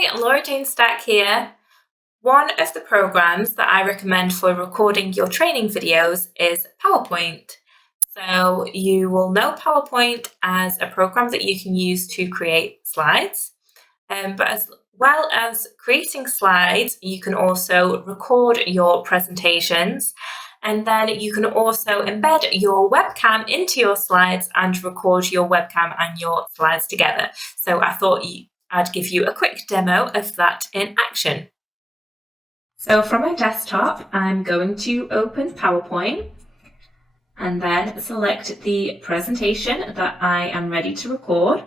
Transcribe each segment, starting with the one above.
Hi, Laura Jane Stack here. One of the programs that I recommend for recording your training videos is PowerPoint. So you will know PowerPoint as a program that you can use to create slides, but as well as creating slides, you can also record your presentations, and then you can also embed your webcam into your slides and record your webcam and your slides together. So I thought I'd give you a quick demo of that in action. So from my desktop, I'm going to open PowerPoint and then select the presentation that I am ready to record.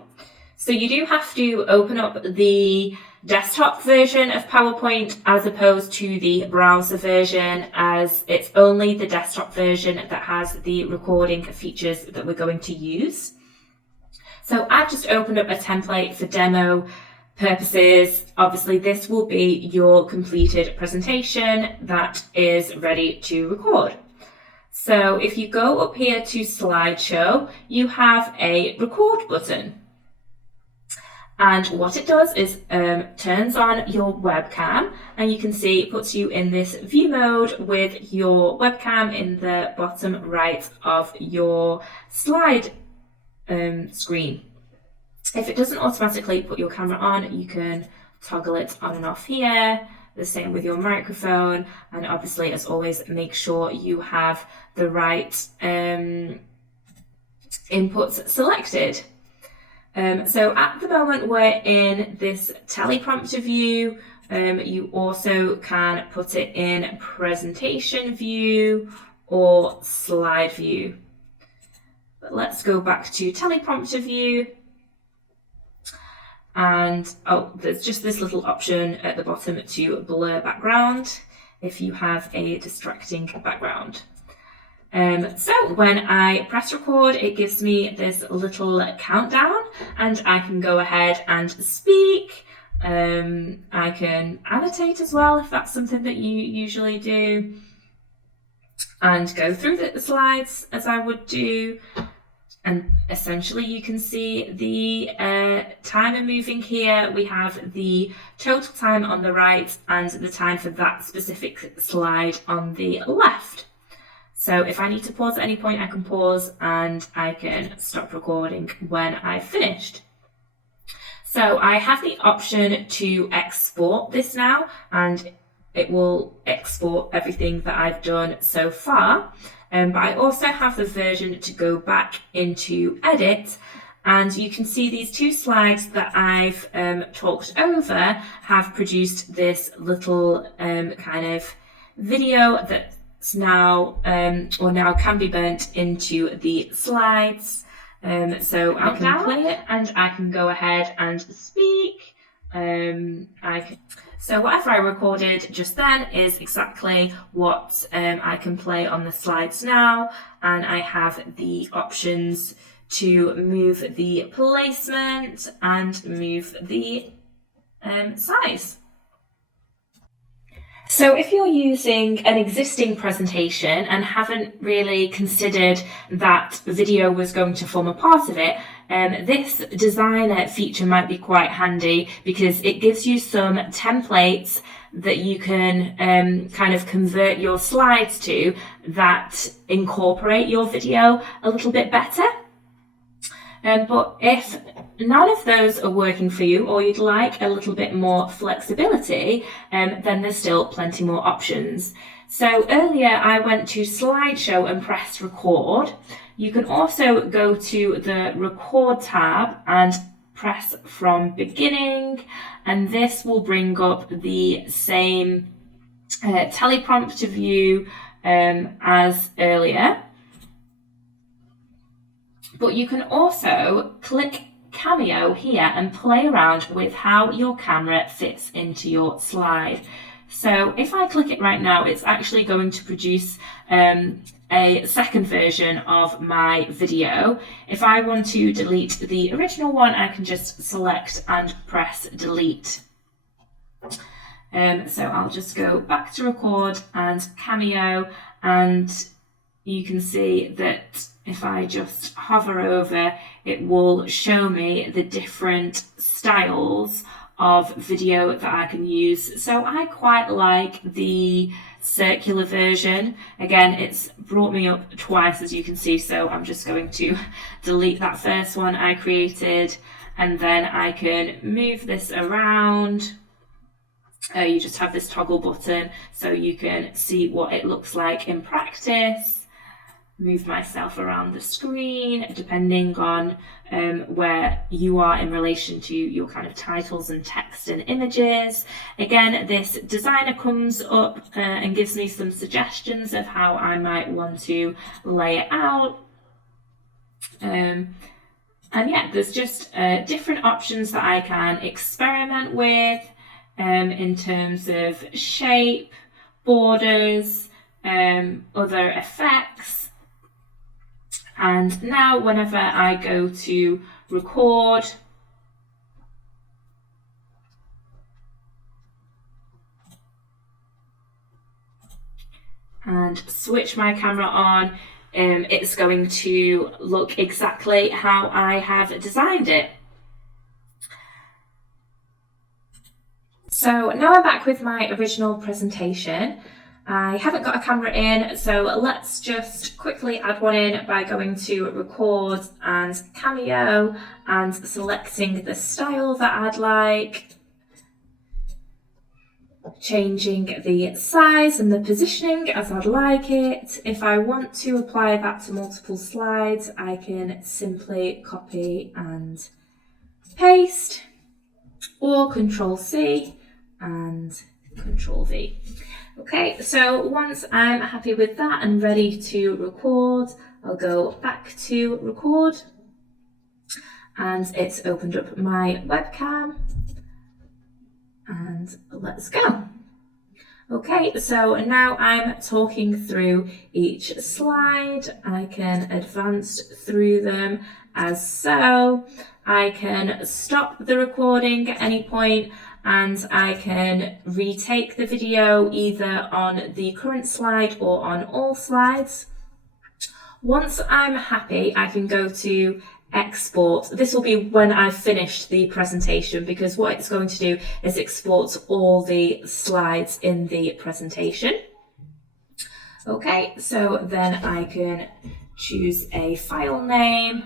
So you do have to open up the desktop version of PowerPoint as opposed to the browser version, as it's only the desktop version that has the recording features that we're going to use. So I've just opened up a template for demo purposes. Obviously, this will be your completed presentation that is ready to record. So if you go up here to slideshow, you have a record button. And what it does is turns on your webcam, and you can see it puts you in this view mode with your webcam in the bottom right of your slide screen. If it doesn't automatically put your camera on, you can toggle it on and off here. The same with your microphone, and obviously, as always, make sure you have the right inputs selected. So at the moment we're in this teleprompter view. You also can put it in presentation view or slide view. But let's go back to teleprompter view. And there's just this little option at the bottom to blur background if you have a distracting background. So when I press record, it gives me this little countdown, and I can go ahead and speak. I can annotate as well if that's something that you usually do, and go through the slides as I would do. And essentially you can see the timer moving here. We have the total time on the right and the time for that specific slide on the left. So if I need to pause at any point, I can pause, and I can stop recording when I've finished. So I have the option to export this now, and it will export everything that I've done so far. But I also have the version to go back into edit, and you can see these two slides that I've talked over have produced this little kind of video that's now now can be burnt into the slides. So I can play it, and I can go ahead and speak. So whatever I recorded just then is exactly what I can play on the slides now, and I have the options to move the placement and move the size. So if you're using an existing presentation and haven't really considered that video was going to form a part of it, this designer feature might be quite handy, because it gives you some templates that you can kind of convert your slides to that incorporate your video a little bit better. But if none of those are working for you, or you'd like a little bit more flexibility, then there's still plenty more options. So earlier I went to slideshow and pressed record. You can also go to the record tab and press from beginning, and this will bring up the same teleprompter view as earlier. But you can also click Cameo here and play around with how your camera fits into your slide. So if I click it right now, it's actually going to produce a second version of my video. If I want to delete the original one, I can just select and press delete. So I'll just go back to record and Cameo, and you can see that if I just hover over, it will show me the different styles of video that I can use. So I quite like the circular version. Again, it's brought me up twice, as you can see, so I'm just going to delete that first one I created, and then I can move this around. You just have this toggle button so you can see what it looks like in practice. Move myself around the screen depending on where you are in relation to your kind of titles and text and images. Again, this designer comes up and gives me some suggestions of how I might want to lay it out. And yeah, there's just different options that I can experiment with in terms of shape, borders, other effects. And now whenever I go to record, and switch my camera on, it's going to look exactly how I have designed it. So now I'm back with my original presentation. I haven't got a camera in, so let's just quickly add one in by going to Record and Cameo and selecting the style that I'd like, changing the size and the positioning as I'd like it. If I want to apply that to multiple slides, I can simply copy and paste, or Control-C and Control-V. Okay, so once I'm happy with that and ready to record, I'll go back to record, and it's opened up my webcam, and let's go. Okay, so now I'm talking through each slide. I can advance through them as so. I can stop the recording at any point, and I can retake the video either on the current slide or on all slides. Once I'm happy, I can go to export. This will be when I've finished the presentation, because what it's going to do is export all the slides in the presentation. Okay, so then I can choose a file name,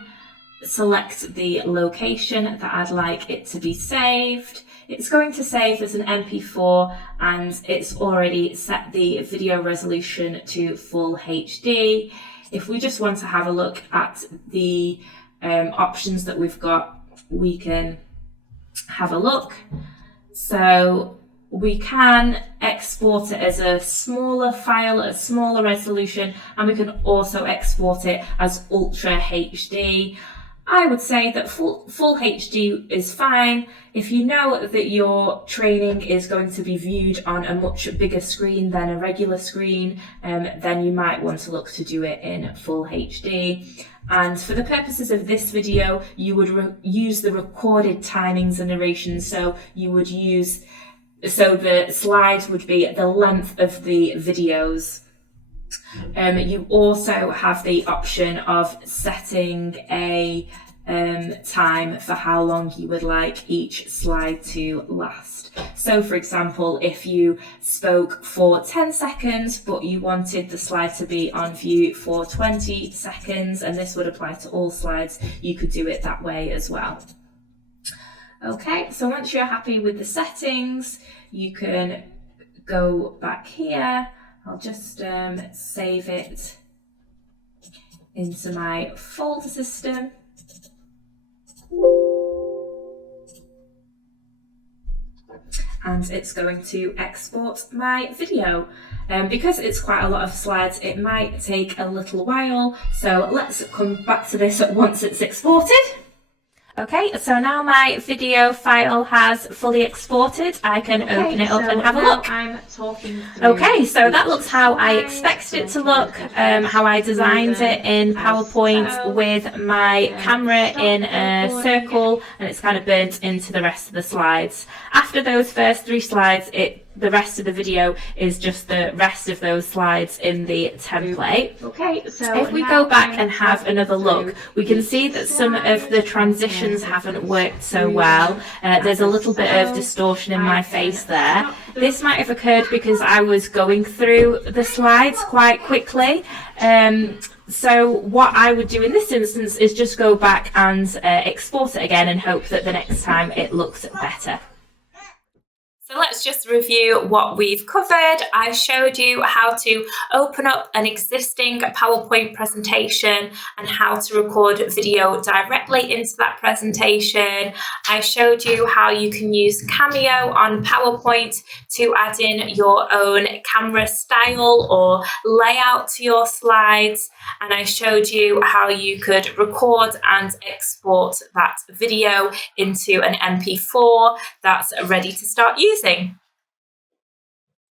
select the location that I'd like it to be saved. It's going to save as an MP4, and it's already set the video resolution to full HD. If we just want to have a look at the options that we've got, we can have a look. So we can export it as a smaller file, a smaller resolution, and we can also export it as Ultra HD. I would say that full HD is fine. If you know that your training is going to be viewed on a much bigger screen than a regular screen, then you might want to look to do it in full HD. And for the purposes of this video, you would use the recorded timings and narration. So you would use, so the slides would be the length of the videos. You also have the option of setting a time for how long you would like each slide to last. So for example, if you spoke for 10 seconds, but you wanted the slide to be on view for 20 seconds, and this would apply to all slides, you could do it that way as well. Okay, so once you're happy with the settings, you can go back here. I'll just save it into my folder system. And it's going to export my video. Because it's quite a lot of slides, it might take a little while. So let's come back to this once it's exported. Okay, so now my video file has fully exported. I can open it up and have a look. I'm talking okay, so that looks how I expected it to look, how I designed it in PowerPoint with my camera in a circle, and it's kind of burnt into the rest of the slides. After those first 3 slides, it the rest of the video is just the rest of those slides in the template. Okay, so if we go back and have another look, we can see that some of the transitions haven't worked so well. There's a little bit of distortion in my face there. This might have occurred because I was going through the slides quite quickly. So what I would do in this instance is just go back and export it again and hope that the next time it looks better. So let's just review what we've covered. I showed you how to open up an existing PowerPoint presentation and how to record video directly into that presentation. I showed you how you can use Cameo on PowerPoint to add in your own camera style or layout to your slides. And I showed you how you could record and export that video into an MP4 that's ready to start using.